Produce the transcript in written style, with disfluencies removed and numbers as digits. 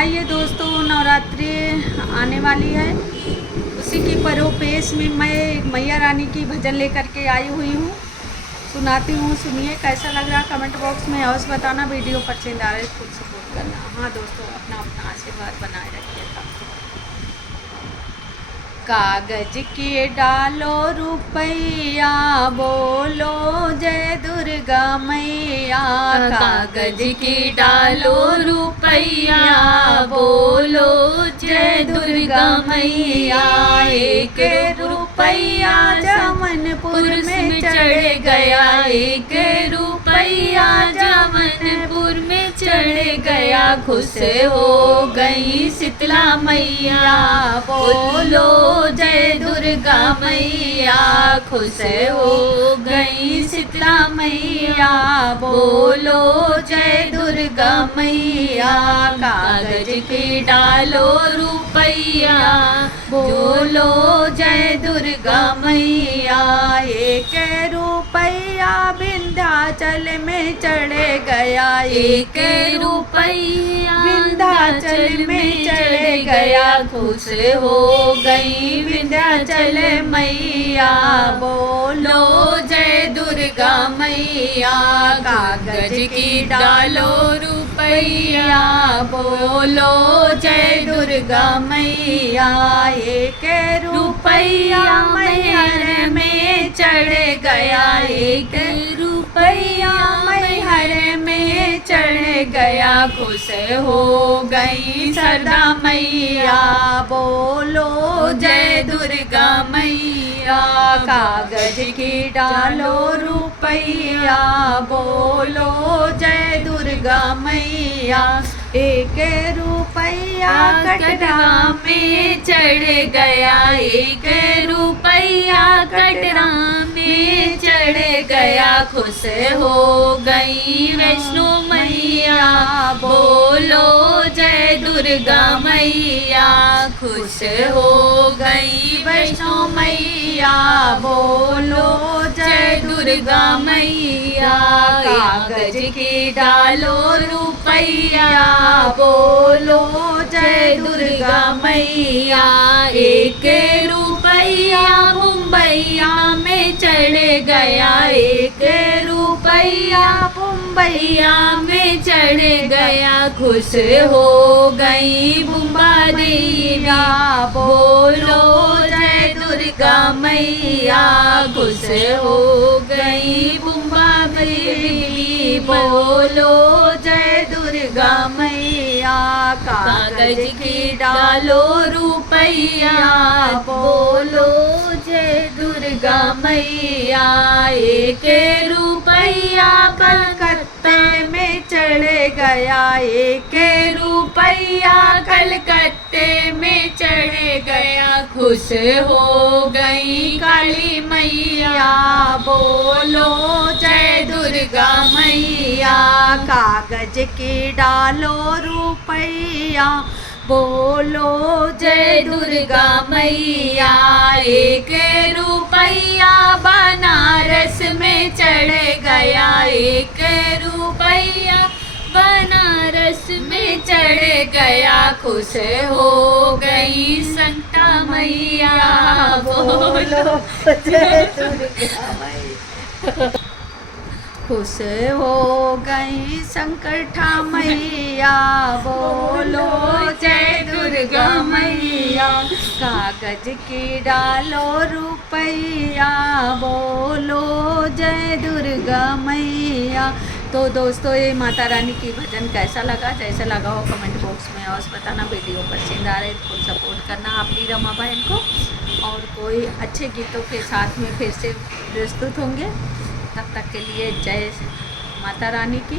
आइए दोस्तों, नवरात्रि आने वाली है, उसी की परोपेश में मैं मैया रानी की भजन लेकर के आई हुई हूँ। सुनाती हूँ, सुनिए कैसा लग रहा। कमेंट बॉक्स में अवश्य बताना। वीडियो पसंद आ रहा है फुल सपोर्ट करना। हाँ दोस्तों, अपना अपना आशीर्वाद बनाए रखिएगा। कागज के डालो रुपैया, बोलो जय दुर्गा मैया। कागज के डालो रुपैया, बोलो जय दुर्गा मैया। एक रुपैया जमनपुर में चढ़ गया, एक रुपैया जमनपुर में चढ़ गया। खुश हो गई शीतला मैया, बोलो जय दुर्गा मैया। खुश हो गई शीतला मैया, बोलो जय दुर्गा मैया। कागज के डालो रुपैया, बोलो जय दुर्गा मैया। एक रुपैया विंध्याचल में चढ़ गया, एक रुपैया विंध्याचल में चढ़ गया। खुश हो गई विंध्याचल मैया, बोलो जय दुर्गा मैया। कागज की डालो रुपैया, बोलो जय दुर्गा मैया। एक रुपैया मैहर में चढ़ गया, एक रुपैया मैहर में चढ़ गया। खुश हो गई सरदा मैया, बोलो जय दुर्गा मैया। कागज की डालो रुपैया, बोलो जय दुर्गा मैया। एक रुपैया कटरा में चढ़ गया, एक रुपैया कटरा में चढ़ गया। खुश हो गई वैष्णो मैया, बोलो जय दुर्गा मैया। खुश हो गई वैष्णो मैया, बोलो जय दुर्गा मैया। कागज की डालो रुपैया, बोलो जय दुर्गा मैया। एक रुपैया मुंबईया में चढ़ गया, एक रुपैया मुंबईया में चढ़ गया। खुश हो गई बुम्बा देविया, बोलो जय दुर्गा मैया। खुश हो गई बुम्बा देवी, बोलो जय दुर्गा मैया। कागज की डालो रुपैया, बोलो जय दुर्गा मैया। एक रुपैया कलकत्ते में चढ़ गया, एक रुपैया कलकत्ते में चढ़ गया। खुश हो गई काली मैया, बोलो जय दुर्गा मैया। कागज की डालो रुपैया, बोलो जय दुर्गा मैया। एक रुपैया बनारस में चढ़ गया, एक रुपैया बनारस में चढ़ गया। खुश हो गई संता मैया, बोलो जय दुर्गा मैया। खुश हो गई संकटा मैया, बोलो जय दुर्गा मैया। कागज की डालो रुपैया, बोलो जय दुर्गा मैया। तो दोस्तों, ये माता रानी की भजन कैसा लगा, जैसा लगा हो कमेंट बॉक्स में अवश्य बताना। वीडियो पसंद आ रहे फुल सपोर्ट करना अपनी रमा बहन को। और कोई अच्छे गीतों के साथ में फिर से प्रस्तुत होंगे। तब तक के लिए जय माता रानी की।